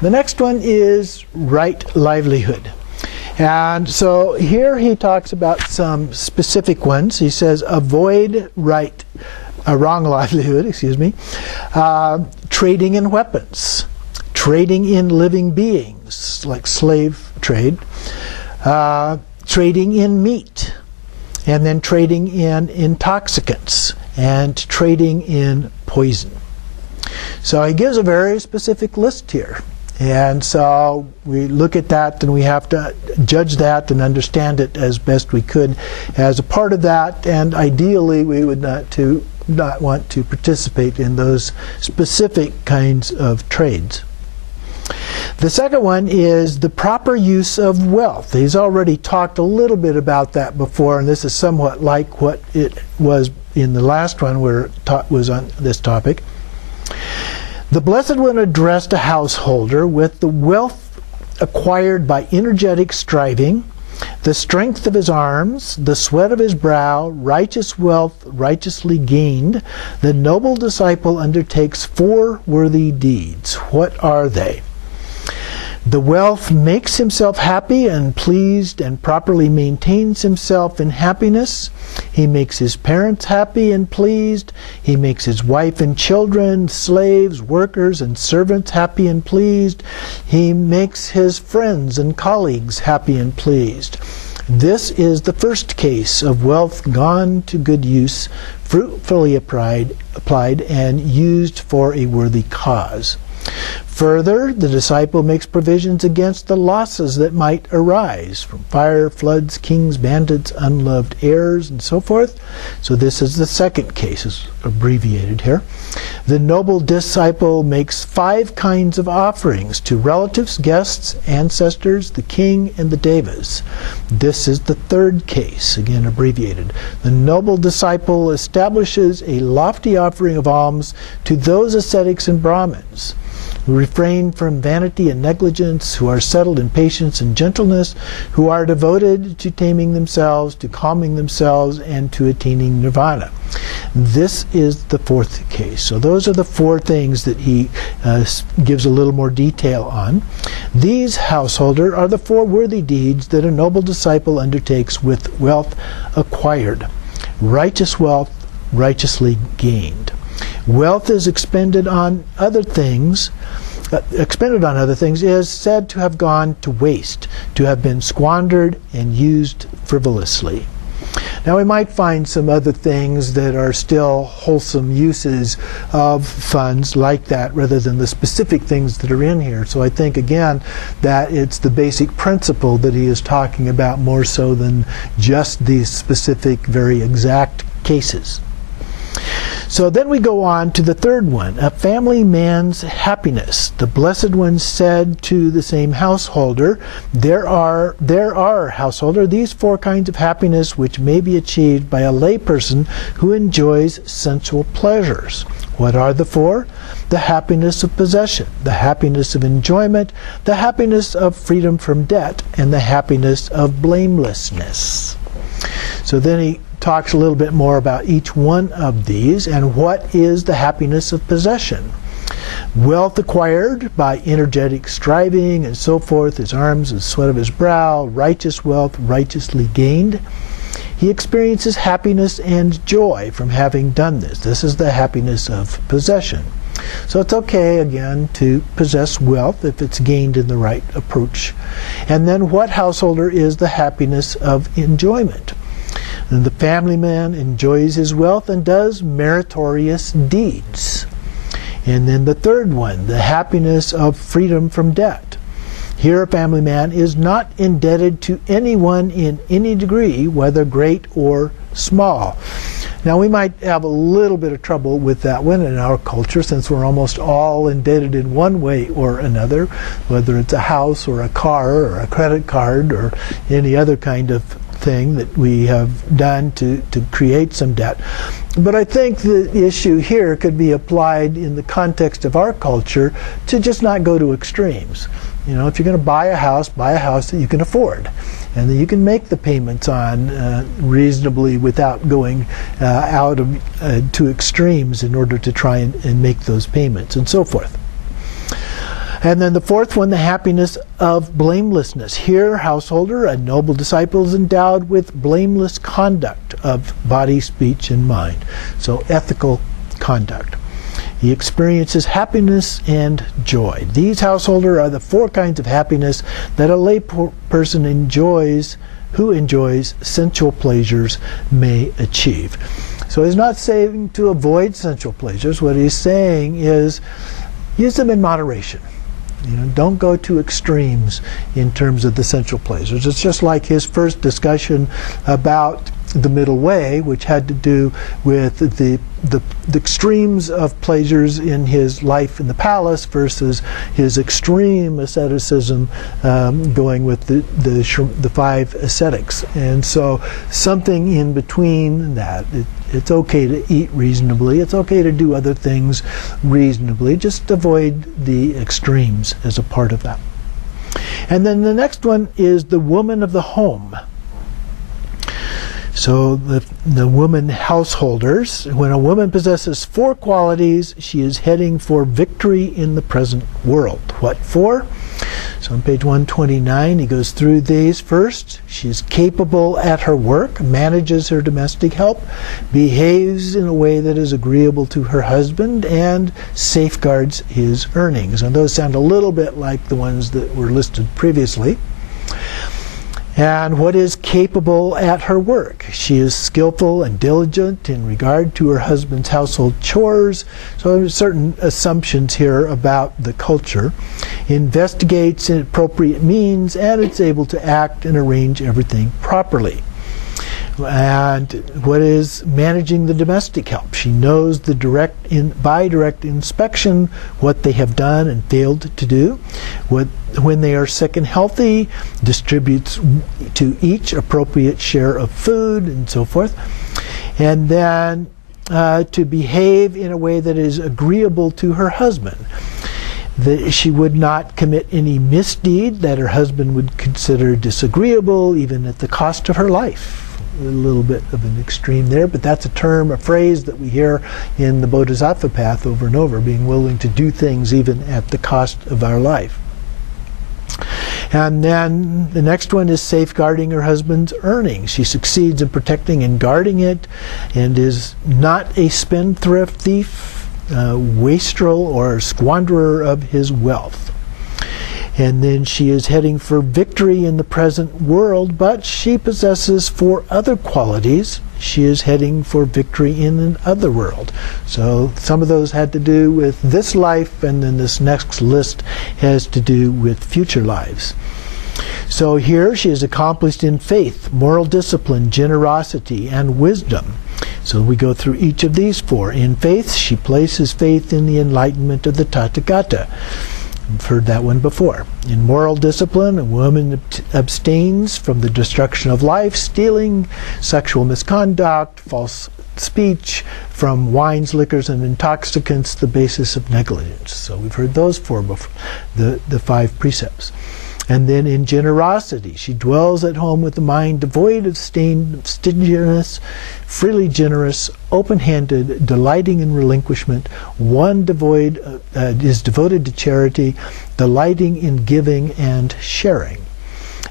The next one is right livelihood. And so here he talks about some specific ones. He says avoid wrong livelihood, trading in weapons, trading in living beings, like slave trade, trading in meat, and then trading in intoxicants, and trading in poison. So he gives a very specific list here. And so we look at that and we have to judge that and understand it as best we could as a part of that, and ideally we would not want to participate in those specific kinds of trades. The second one is the proper use of wealth. He's already talked a little bit about that before, and this is somewhat like what it was in the last one where it was on this topic. The Blessed One addressed a householder with the wealth acquired by energetic striving, the strength of his arms, the sweat of his brow, righteous wealth righteously gained. The noble disciple undertakes 4 worthy deeds. What are they? The wealth makes himself happy and pleased and properly maintains himself in happiness. He makes his parents happy and pleased. He makes his wife and children, slaves, workers, and servants happy and pleased. He makes his friends and colleagues happy and pleased. This is the first case of wealth gone to good use, fruitfully applied and used for a worthy cause. Further, the disciple makes provisions against the losses that might arise from fire, floods, kings, bandits, unloved heirs, and so forth. So this is the second case, is abbreviated here. The noble disciple makes 5 kinds of offerings to relatives, guests, ancestors, the king, and the devas. This is the third case, again abbreviated. The noble disciple establishes a lofty offering of alms to those ascetics and Brahmins who refrain from vanity and negligence, who are settled in patience and gentleness, who are devoted to taming themselves, to calming themselves, and to attaining nirvana. This is the fourth case. So those are the 4 things that he gives a little more detail on. These, householder, are the 4 worthy deeds that a noble disciple undertakes with wealth acquired. Righteous wealth, righteously gained. Wealth is expended on other things is said to have gone to waste, to have been squandered and used frivolously. Now we might find some other things that are still wholesome uses of funds like that rather than the specific things that are in here. So I think again that it's the basic principle that he is talking about more so than just these specific, very exact cases. So then we go on to the third one, a family man's happiness. The Blessed One said to the same householder, there are, householder, these 4 kinds of happiness which may be achieved by a layperson who enjoys sensual pleasures. What are the 4? The happiness of possession, the happiness of enjoyment, the happiness of freedom from debt, and the happiness of blamelessness. So then he talks a little bit more about each one of these and what is the happiness of possession. Wealth acquired by energetic striving and so forth, his arms, the sweat of his brow, righteous wealth righteously gained. He experiences happiness and joy from having done this. This is the happiness of possession. So it's okay, again, to possess wealth if it's gained in the right approach. And then what, householder, is the happiness of enjoyment? And the family man enjoys his wealth and does meritorious deeds. And then the third one, the happiness of freedom from debt. Here a family man is not indebted to anyone in any degree, whether great or small. Now we might have a little bit of trouble with that one in our culture, since we're almost all indebted in one way or another, whether it's a house or a car or a credit card or any other kind of thing that we have done to create some debt. But I think the issue here could be applied in the context of our culture to just not go to extremes. You know, if you're going to buy a house that you can afford, and that you can make the payments on reasonably without going out of to extremes in order to try and make those payments and so forth. And then the fourth one, the happiness of blamelessness. Here, householder, a noble disciple is endowed with blameless conduct of body, speech, and mind. So ethical conduct. He experiences happiness and joy. These, householder, are the four kinds of happiness that a lay person who enjoys sensual pleasures may achieve. So he's not saying to avoid sensual pleasures. What he's saying is use them in moderation. Don't go to extremes in terms of the sensual pleasures. It's just like his first discussion about the middle way, which had to do with the extremes of pleasures in his life in the palace versus his extreme asceticism, going with the five ascetics. And so something in between that. It's okay to eat reasonably. It's okay to do other things reasonably. Just avoid the extremes as a part of that. And then the next one is the woman of the home. So the woman householders, when a woman possesses four qualities, she is heading for victory in the present world. What for? So on page 129, he goes through these. First, she is capable at her work, manages her domestic help, behaves in a way that is agreeable to her husband, and safeguards his earnings. And those sound a little bit like the ones that were listed previously. And what is capable at her work? She is skillful and diligent in regard to her husband's household chores. So there's certain assumptions here about the culture. Investigates in appropriate means, and it's able to act and arrange everything properly. And what is managing the domestic help? She knows by direct inspection what they have done and failed to do. When they are sick and healthy, distributes to each appropriate share of food and so forth. And then to behave in a way that is agreeable to her husband. That she would not commit any misdeed that her husband would consider disagreeable, even at the cost of her life. A little bit of an extreme there, but that's a phrase that we hear in the Bodhisattva path over and over, being willing to do things even at the cost of our life. And then the next one is safeguarding her husband's earnings. She succeeds in protecting and guarding it, and is not a spendthrift, thief, wastrel, or squanderer of his wealth. And then she is heading for victory in the present world, but she possesses four other qualities. She is heading for victory in another world. So some of those had to do with this life, and then this next list has to do with future lives. So here she is accomplished in faith, moral discipline, generosity, and wisdom. So we go through each of these four. In faith, she places faith in the enlightenment of the Tathagata. We've heard that one before. In moral discipline, a woman abstains from the destruction of life, stealing, sexual misconduct, false speech, from wines, liquors, and intoxicants, the basis of negligence. So we've heard those four before, the five precepts. And then in generosity, she dwells at home with a mind devoid of stinginess, freely generous, open-handed, delighting in relinquishment. One is devoted to charity, delighting in giving and sharing.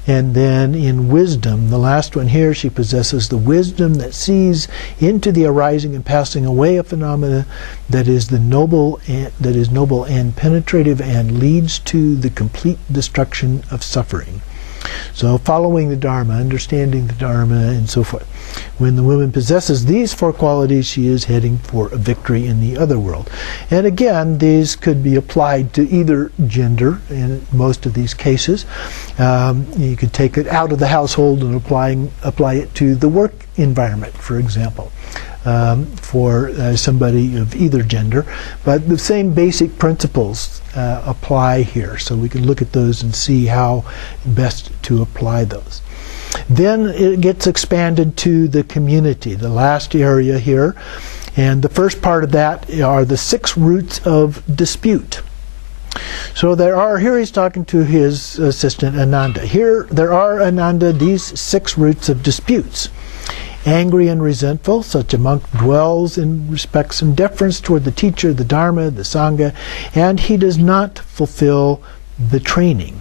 And then in wisdom, the last one here, she possesses the wisdom that sees into the arising and passing away of phenomena, that is noble and penetrative, and leads to the complete destruction of suffering. So following the Dharma, understanding the Dharma, and so forth. When the woman possesses these four qualities, she is heading for a victory in the other world. And again, these could be applied to either gender in most of these cases. You could take it out of the household and apply it to the work environment, for example, for somebody of either gender. But the same basic principles apply here. So we can look at those and see how best to apply those. Then it gets expanded to the community, the last area here. And the first part of that are the 6 roots of dispute. So here he's talking to his assistant Ananda. Here there are, Ananda, these 6 roots of disputes. angry and resentful. Such a monk dwells in respects and deference toward the teacher, the Dharma, the Sangha, and he does not fulfill the training.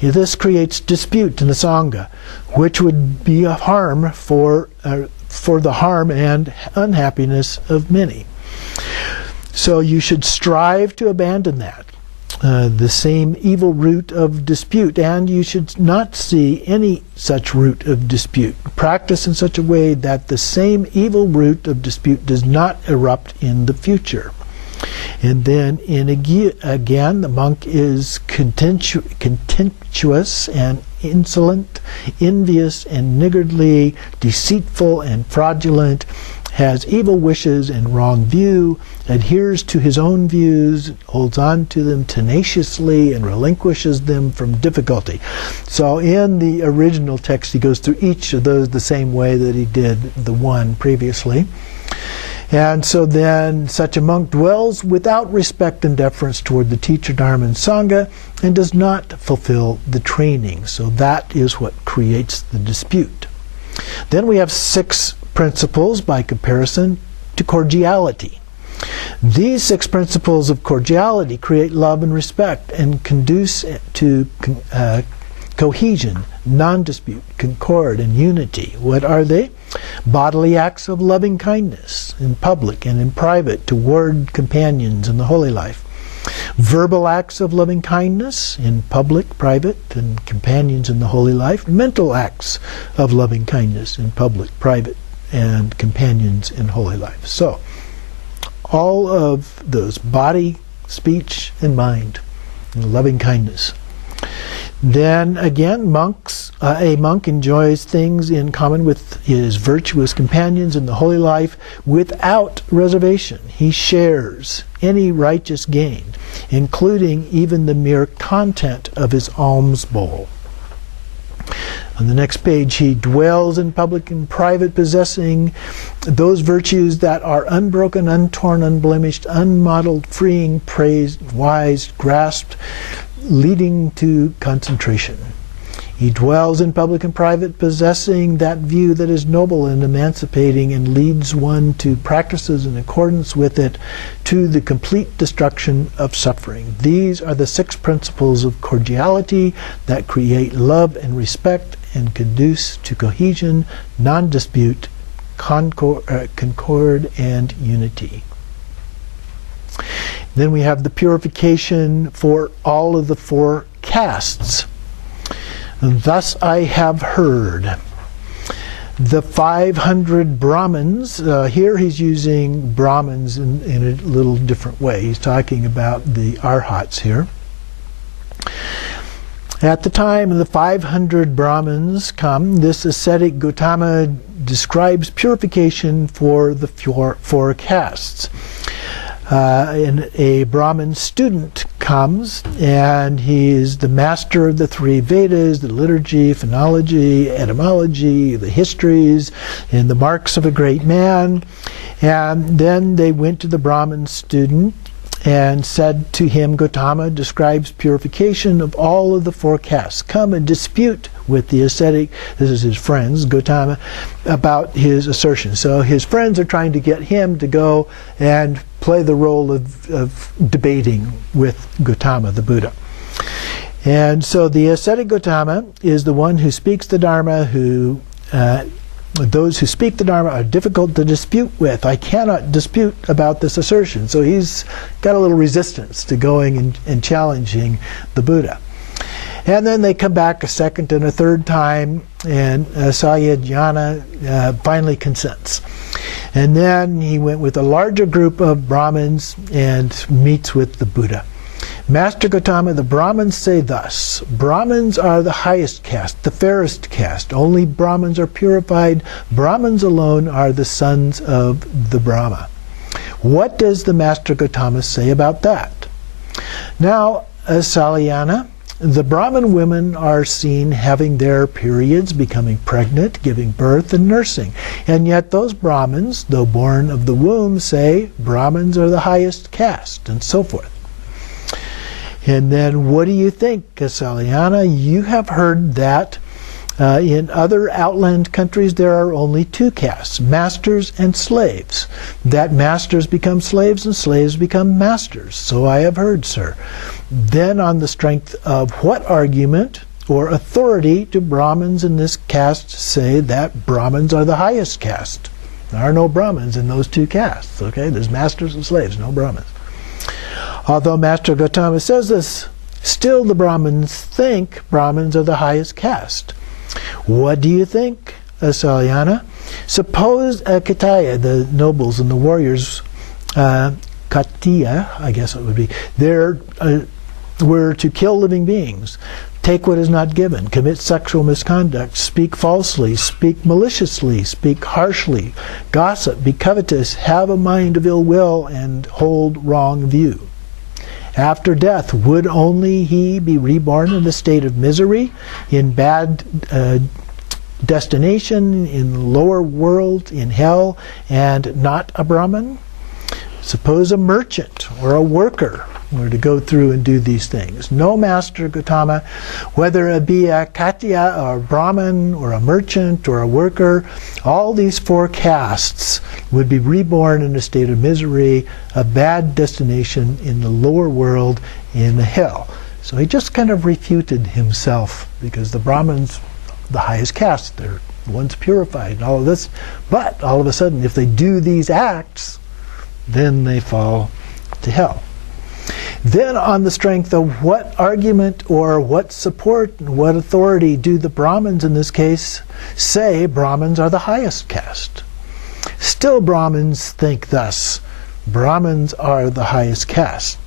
This creates dispute in the Sangha, which would be a harm for the harm and unhappiness of many. So you should strive to abandon that, the same evil root of dispute, and you should not see any such root of dispute. Practice in such a way that the same evil root of dispute does not erupt in the future. And then again, the monk is contemptuous and insolent, envious and niggardly, deceitful and fraudulent, has evil wishes and wrong view, adheres to his own views, holds on to them tenaciously, and relinquishes them from difficulty. So in the original text, he goes through each of those the same way that he did the one previously. And so then such a monk dwells without respect and deference toward the teacher, Dharma, and Sangha, and does not fulfill the training. So that is what creates the dispute. Then we have 6 principles by comparison to cordiality. These 6 principles of cordiality create love and respect and conduce to cohesion, non-dispute, concord, and unity. What are they? Bodily acts of loving kindness in public and in private toward companions in the holy life. Verbal acts of loving kindness in public, private, and companions in the holy life. Mental acts of loving kindness in public, private, and companions in holy life. So, all of those, body, speech, and mind, and loving kindness. Then again, a monk enjoys things in common with his virtuous companions in the holy life without reservation. He shares any righteous gain, including even the mere content of his alms bowl. On the next page, he dwells in public and private, possessing those virtues that are unbroken, untorn, unblemished, unmottled, freeing, praised, wise, grasped, leading to concentration. He dwells in public and private, possessing that view that is noble and emancipating and leads one to practices in accordance with it to the complete destruction of suffering. These are the 6 principles of cordiality that create love and respect and conduce to cohesion, non-dispute, concord, and unity. Then we have the purification for all of the 4 castes. Thus I have heard. The 500 Brahmins, here he's using Brahmins in a little different way. He's talking about the Arhats here. At the time the 500 Brahmins come, this ascetic Gautama describes purification for the 4 castes. And a Brahmin student comes, and he is the master of the 3 Vedas, the liturgy, phonology, etymology, the histories, and the marks of a great man. And then they went to the Brahmin student and said to him, Gautama describes purification of all of the 4 castes. Come and dispute with the ascetic, this is his friends, Gautama, about his assertion. So his friends are trying to get him to go and play the role of debating with Gautama, the Buddha. And so the ascetic Gautama is the one who speaks the Dharma, those who speak the Dharma are difficult to dispute with. I cannot dispute about this assertion. So he's got a little resistance to going and challenging the Buddha. And then they come back a second and a third time, and Sayajana finally consents. And then he went with a larger group of Brahmins and meets with the Buddha. Master Gautama, the Brahmins say thus: Brahmins are the highest caste, the fairest caste. Only Brahmins are purified. Brahmins alone are the sons of the Brahma. What does the Master Gautama say about that? Now, Salayana, the Brahmin women are seen having their periods, becoming pregnant, giving birth, and nursing. And yet those Brahmins, though born of the womb, say Brahmins are the highest caste, and so forth. And then what do you think, Salayana? You have heard that In other outland countries, there are only two castes, masters and slaves. That masters become slaves and slaves become masters. So I have heard, sir. Then on the strength of what argument or authority do Brahmins in this caste say that Brahmins are the highest caste? There are no Brahmins in those two castes. Okay, there's masters and slaves, no Brahmins. Although Master Gautama says this, still the Brahmins think Brahmins are the highest caste. What do you think, Asalyana? Suppose Kataya, the nobles and the warriors, Katiya, I guess it would be, were to kill living beings, take what is not given, commit sexual misconduct, speak falsely, speak maliciously, speak harshly, gossip, be covetous, have a mind of ill will, and hold wrong view. After death, would only he be reborn in a state of misery, in bad destination, in the lower world, in hell, and not a Brahmin? Suppose a merchant or a worker were to go through and do these things. No, Master Gautama, whether it be a Khattiya or a Brahmin or a merchant or a worker, all these four castes would be reborn in a state of misery, a bad destination in the lower world, in the hell. So he just kind of refuted himself, because the Brahmins, the highest caste, they're the ones purified and all of this. But all of a sudden, if they do these acts, then they fall to hell. Then on the strength of what argument or what support and what authority do the Brahmins in this case say Brahmins are the highest caste? Still Brahmins think thus. Brahmins are the highest caste.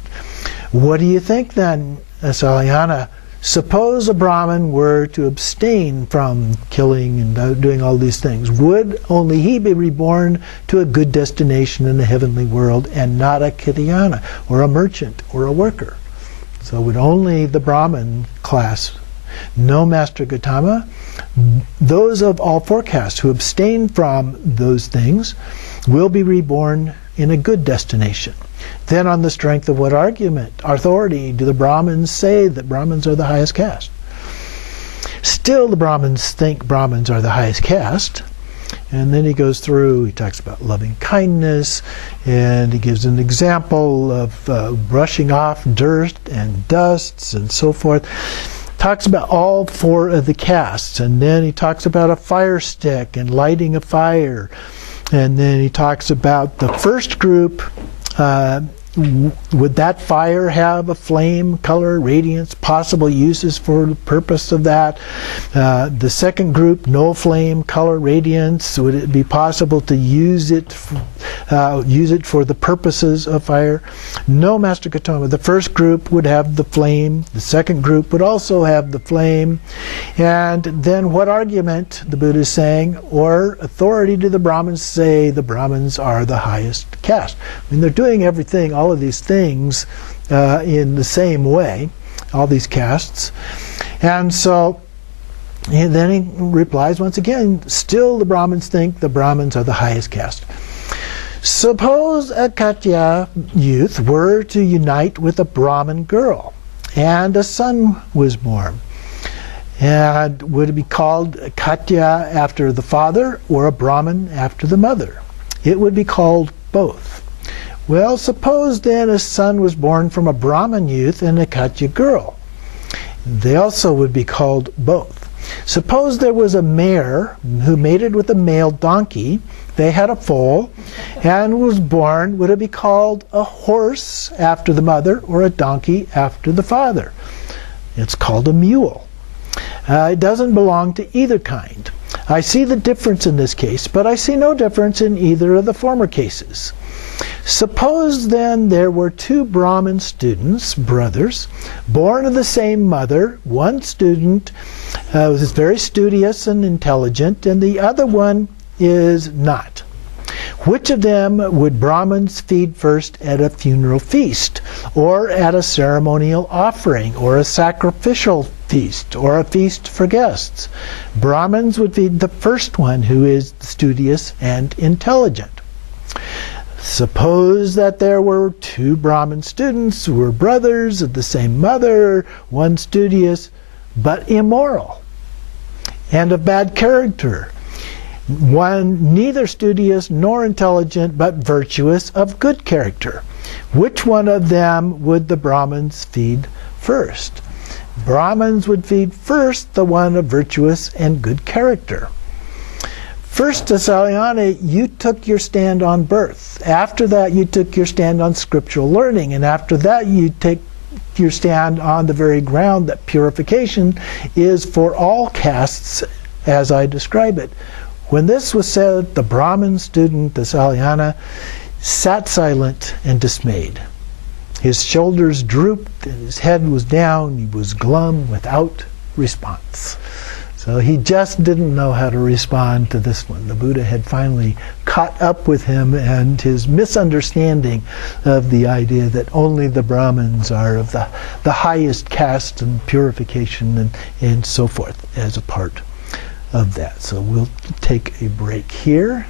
What do you think then, Asalyana? Suppose a Brahmin were to abstain from killing and doing all these things. Would only he be reborn to a good destination in the heavenly world, and not a Khattiyana or a merchant or a worker? So would only the Brahmin class? No, Master Gautama. Those of all four castes who abstain from those things will be reborn in a good destination. Then on the strength of what argument, authority, do the Brahmins say that Brahmins are the highest caste? Still the Brahmins think Brahmins are the highest caste. And then he goes through, he talks about loving kindness, and he gives an example of brushing off dirt and dusts and so forth. Talks about all four of the castes, and then he talks about a fire stick and lighting a fire. And then he talks about the first group. Would that fire have a flame, color, radiance, possible uses for the purpose of that? The second group, no flame, color, radiance. Would it be possible to use it for the purposes of fire? No, Master Gautama. The first group would have the flame. The second group would also have the flame. And then what argument, the Buddha is saying, or authority do the Brahmins say the Brahmins are the highest caste? I mean, they're doing everything, all of these things in the same way, all these castes. And so and then he replies once again, still the Brahmins think the Brahmins are the highest caste. Suppose a Khattiya youth were to unite with a Brahmin girl, and a son was born. And would it be called Khattiya after the father, or a Brahmin after the mother? It would be called both. Well, suppose then a son was born from a Brahmin youth and a Khattiya girl. They also would be called both. Suppose there was a mare who mated with a male donkey. They had a foal and was born. Would it be called a horse after the mother, or a donkey after the father? It's called a mule. It doesn't belong to either kind. I see the difference in this case, but I see no difference in either of the former cases. Suppose then there were two Brahmin students, brothers, born of the same mother. One student was very studious and intelligent, and the other one is not. Which of them would Brahmins feed first at a funeral feast, or at a ceremonial offering, or a sacrificial feast, or a feast for guests? Brahmins would feed the first one, who is studious and intelligent. Suppose that there were two Brahmin students who were brothers of the same mother, one studious but immoral. and of bad character. One neither studious nor intelligent, but virtuous, of good character. Which one of them would the Brahmins feed first? Brahmins would feed first the one of virtuous and good character. First, Asalyana, you took your stand on birth. After that, you took your stand on scriptural learning. And after that, you take your stand on the very ground that purification is for all castes, as I describe it. When this was said, the Brahmin student, Asalyana, sat silent and dismayed. His shoulders drooped and his head was down. He was glum without response. So he just didn't know how to respond to this one. The Buddha had finally caught up with him and his misunderstanding of the idea that only the Brahmins are of the highest caste and purification and so forth as a part of that. So we'll take a break here.